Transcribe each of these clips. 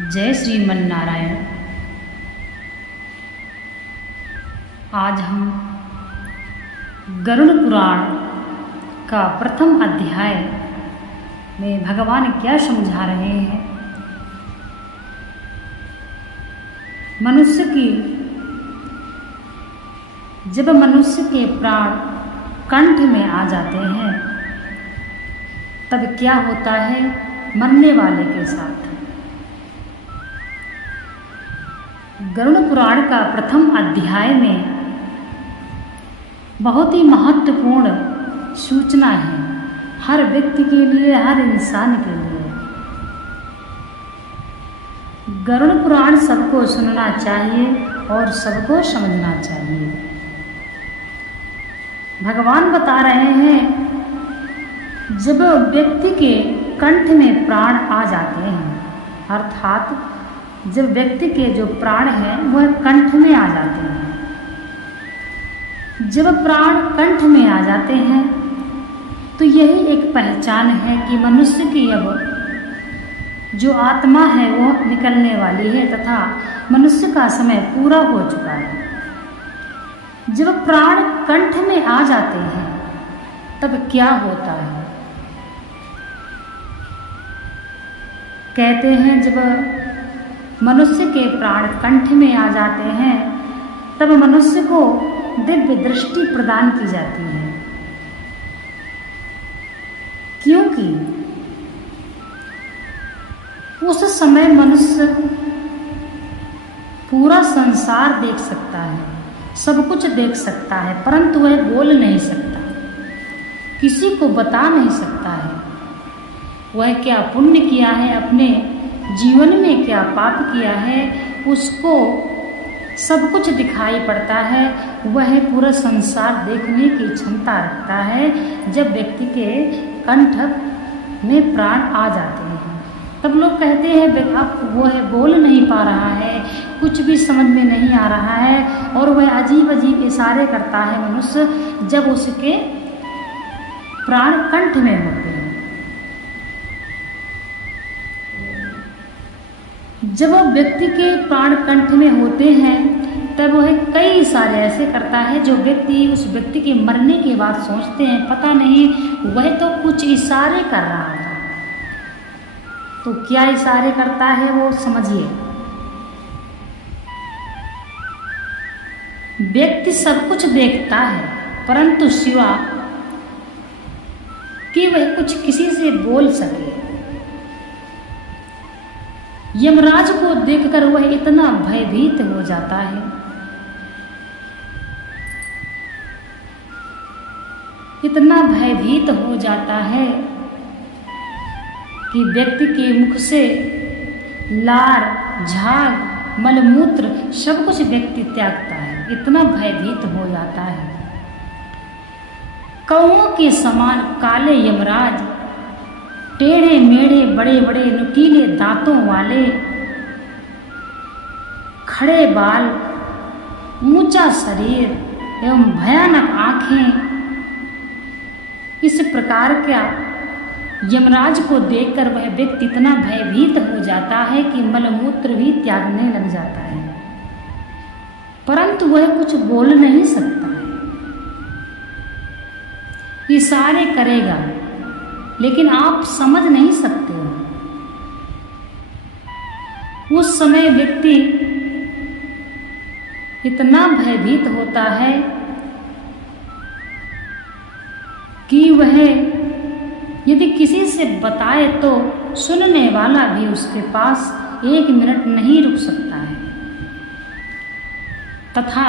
जय श्रीमन नारायण। आज हम गरुड़ पुराण का प्रथम अध्याय में भगवान क्या समझा रहे हैं। जब मनुष्य के प्राण कंठ में आ जाते हैं तब क्या होता है मरने वाले के साथ। गरुड़ पुराण का प्रथम अध्याय में बहुत ही महत्वपूर्ण सूचना है हर व्यक्ति के लिए, हर इंसान के लिए। गरुड़ पुराण सबको सुनना चाहिए और सबको समझना चाहिए। भगवान बता रहे हैं जब व्यक्ति के कंठ में प्राण आ जाते हैं, अर्थात जब व्यक्ति के जो प्राण हैं वह कंठ में आ जाते हैं। जब प्राण कंठ में आ जाते हैं तो यही एक पहचान है कि मनुष्य की अब जो आत्मा है वो निकलने वाली है तथा मनुष्य का समय पूरा हो चुका है। जब प्राण कंठ में आ जाते हैं तब क्या होता है। कहते हैं जब मनुष्य के प्राण कंठ में आ जाते हैं तब मनुष्य को दिव्य दृष्टि प्रदान की जाती है, क्योंकि उस समय मनुष्य पूरा संसार देख सकता है, सब कुछ देख सकता है, परंतु वह बोल नहीं सकता, किसी को बता नहीं सकता है वह क्या पुण्य किया है, अपने जीवन में क्या पाप किया है। उसको सब कुछ दिखाई पड़ता है, वह पूरा संसार देखने की क्षमता रखता है जब व्यक्ति के कंठ में प्राण आ जाते हैं। तब लोग कहते हैं अब वो है बोल नहीं पा रहा है, कुछ भी समझ में नहीं आ रहा है, और वह अजीब अजीब इशारे करता है मनुष्य जब उसके प्राण कंठ में होते हैं। जब व्यक्ति के प्राण कंठ में होते हैं तब वह कई सारे ऐसे करता है जो व्यक्ति उस व्यक्ति के मरने के बाद सोचते हैं पता नहीं वह तो कुछ इशारे कर रहा था। तो क्या इशारे करता है वो समझिए। व्यक्ति सब कुछ देखता है परंतु सिवा कि वह कुछ किसी से बोल सके। यमराज को देखकर वह इतना भयभीत हो जाता है, इतना भयभीत हो जाता है कि व्यक्ति के मुख से लार, झाग, मलमूत्र सब कुछ व्यक्ति त्यागता है, इतना भयभीत हो जाता है। कौओं के समान काले यमराज, टेढ़े मेढ़े बड़े बड़े नुकीले दांतों वाले, खड़े बाल, ऊंचा शरीर एवं भयानक आंखें, इस प्रकार का यमराज को देखकर वह व्यक्ति इतना भयभीत हो जाता है कि मलमूत्र भी त्यागने लग जाता है, परंतु वह कुछ बोल नहीं सकता है। इशारे करेगा लेकिन आप समझ नहीं सकते हो। उस समय व्यक्ति इतना भयभीत होता है कि वह यदि किसी से बताए तो सुनने वाला भी उसके पास 1 मिनट नहीं रुक सकता है, तथा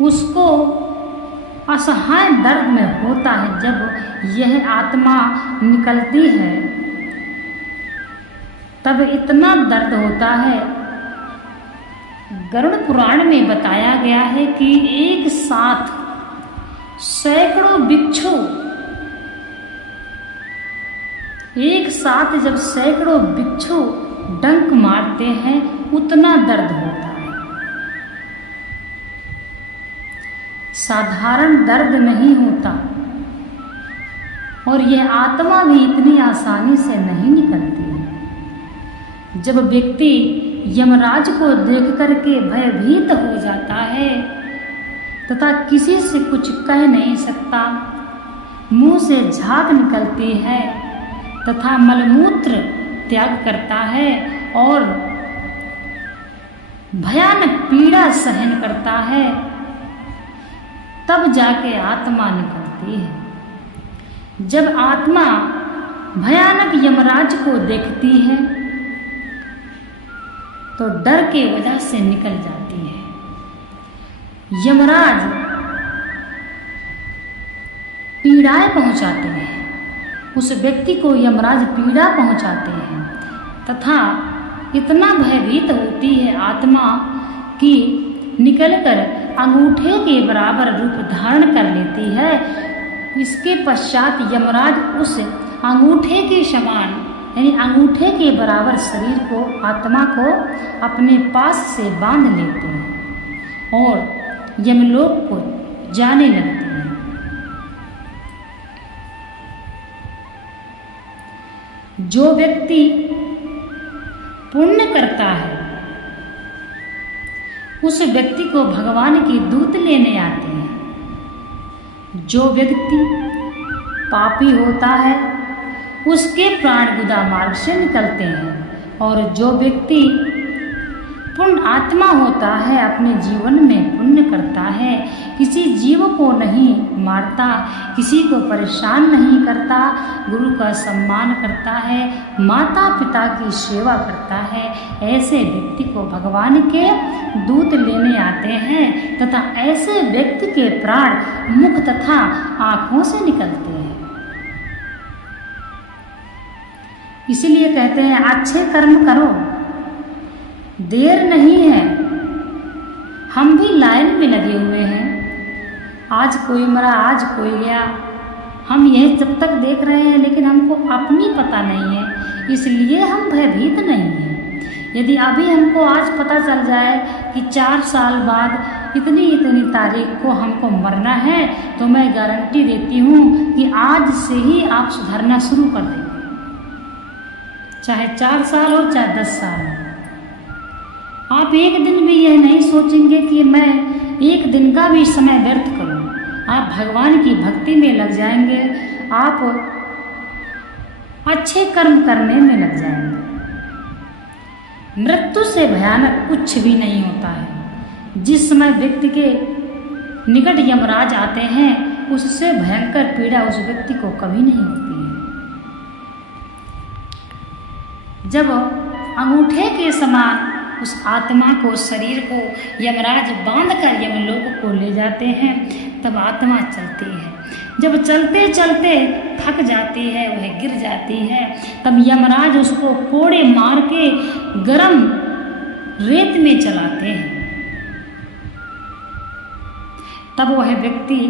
उसको असहाय दर्द में होता है जब यह आत्मा निकलती है, तब इतना दर्द होता है। गरुड़ पुराण में बताया गया है कि एक साथ सैकड़ों बिच्छू, एक साथ जब सैकड़ों बिच्छू डंक मारते हैं उतना दर्द होता है। साधारण दर्द नहीं होता और यह आत्मा भी इतनी आसानी से नहीं निकलती है। जब व्यक्ति यमराज को देख करके भयभीत हो जाता है तथा किसी से कुछ कह नहीं सकता, मुंह से झाग निकलती है तथा मलमूत्र त्याग करता है और भयानक पीड़ा सहन करता है, तब जाके आत्मा निकलती है। जब आत्मा भयानक यमराज को देखती है तो डर के वजह से निकल जाती है। यमराज पीड़ाएं पहुंचाते हैं, उस व्यक्ति को यमराज पीड़ा पहुंचाते हैं तथा इतना भयभीत होती है आत्मा कि निकलकर अंगूठे के बराबर रूप धारण कर लेती है। इसके पश्चात यमराज उस अंगूठे के समान यानी अंगूठे के बराबर शरीर को, आत्मा को अपने पास से बांध लेते हैं और यमलोक को जाने लगते हैं। जो व्यक्ति पुण्य करता है उस व्यक्ति को भगवान की दूत लेने आते हैं। जो व्यक्ति पापी होता है उसके प्राण गुदा मार्ग से निकलते हैं और जो व्यक्ति पुण्य आत्मा होता है अपने जीवन में पुण्य करता है, किसी जीव को नहीं मारता, किसी को परेशान नहीं करता, गुरु का सम्मान करता है, माता पिता की सेवा करता है, ऐसे व्यक्ति को भगवान के दूत लेने आते हैं तथा ऐसे व्यक्ति के प्राण मुख तथा आँखों से निकलते हैं। इसलिए कहते हैं अच्छे कर्म करो, देर नहीं है। हम भी लाइन में लगे हुए हैं, आज कोई मरा आज कोई गया, हम यह जब तक देख रहे हैं लेकिन हमको अपनी पता नहीं है, इसलिए हम भयभीत नहीं हैं। यदि अभी हमको आज पता चल जाए कि 4 साल बाद इतनी इतनी तारीख को हमको मरना है तो मैं गारंटी देती हूँ कि आज से ही आप सुधरना शुरू कर देंगे, चाहे 4 साल हो चाहे 10 साल हो। आप एक दिन भी यह नहीं सोचेंगे कि मैं एक दिन का भी समय व्यर्थ करूं। आप भगवान की भक्ति में लग जाएंगे, आप अच्छे कर्म करने में लग जाएंगे। मृत्यु से भयानक कुछ भी नहीं होता है। जिस समय व्यक्ति के निकट यमराज आते हैं उससे भयंकर पीड़ा उस व्यक्ति को कभी नहीं होती है। जब अंगूठे के समान उस आत्मा को, शरीर को यमराज बांधकर यमलोक को ले जाते हैं तब आत्मा चलती है। जब चलते चलते थक जाती है, वह गिर जाती है, तब यमराज उसको कोड़े मार के गरम रेत में चलाते हैं। तब वह व्यक्ति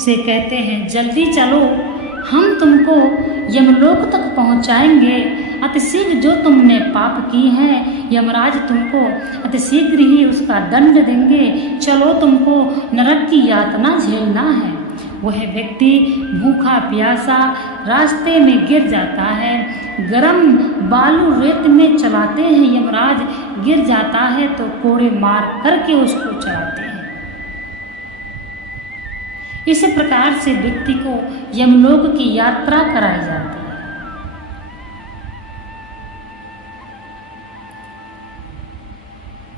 से कहते हैं जल्दी चलो, हम तुमको यमलोक तक पहुंचाएंगे। अतिशीघ्र जो तुमने पाप की हैं यमराज तुमको अतिशीघ्र ही उसका दंड देंगे। चलो, तुमको नरक की यातना झेलना है। वह व्यक्ति भूखा प्यासा रास्ते में गिर जाता है, गरम बालू रेत में चलाते हैं, यमराज गिर जाता है तो कोड़े मार करके उसको चलाते हैं। इस प्रकार से व्यक्ति को यमलोक की यात्रा कराई जाती है।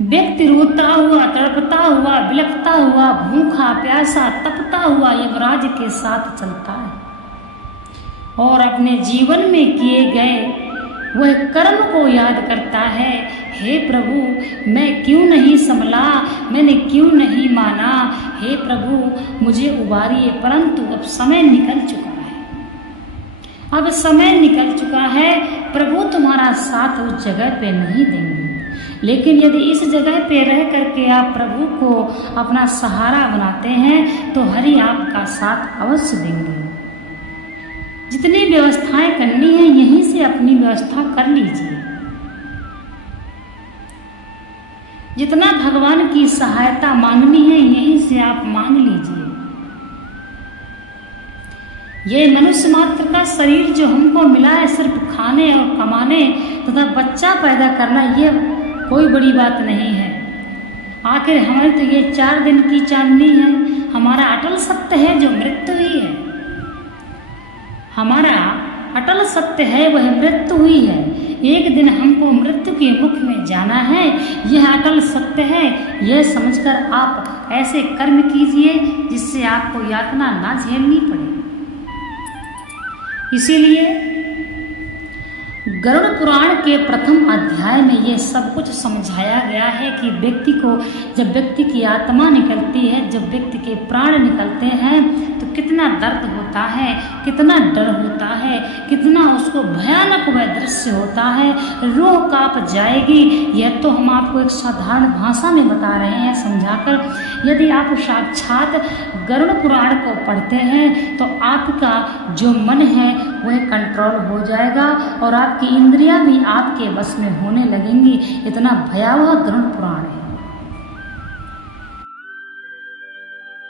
व्यक्ति रोता हुआ, तड़पता हुआ, बिलखता हुआ, भूखा प्यासा, तपता हुआ यमराज के साथ चलता है और अपने जीवन में किए गए वह कर्म को याद करता है। हे प्रभु, मैं क्यों नहीं संभला, मैंने क्यों नहीं माना, हे प्रभु मुझे उबारिए। परंतु अब समय निकल चुका है, अब समय निकल चुका है, प्रभु तुम्हारा साथ उस जगह पे नहीं देंगे। लेकिन यदि इस जगह पे रह करके आप प्रभु को अपना सहारा बनाते हैं तो हरि आपका साथ अवश्य देंगे। जितनी व्यवस्थाएं करनी है यहीं से अपनी व्यवस्था कर लीजिए। जितना भगवान की सहायता मांगनी है यहीं से आप मांग लीजिए। ये मनुष्य मात्र का शरीर जो हमको मिला है सिर्फ खाने और कमाने तथा बच्चा पैदा करना, ये कोई बड़ी बात नहीं है। आखिर हमारी तो ये 4 दिन की चांदनी है। हमारा अटल सत्य है जो मृत्यु ही है। हमारा अटल सत्य है वह मृत्यु हुई है। एक दिन हमको मृत्यु के मुख में जाना है, यह अटल सत्य है। यह समझकर आप ऐसे कर्म कीजिए जिससे आपको यातना ना झेलनी पड़े। इसीलिए गरुड़ पुराण के प्रथम अध्याय में ये सब कुछ समझाया गया है कि व्यक्ति को, जब व्यक्ति की आत्मा निकलती है, जब व्यक्ति के प्राण निकलते हैं तो कितना दर्द होता है, कितना डर होता है, कितना उसको भयानक वह दृश्य होता है, रूह कांप जाएगी। यह तो हम आपको एक साधारण भाषा में बता रहे हैं समझाकर। यदि आप साक्षात गरुड़ पुराण को पढ़ते हैं तो आपका जो मन है वह कंट्रोल हो जाएगा और आपकी इंद्रियां भी आपके बस में होने लगेंगी। इतना भयावह गरुड़ पुराण है।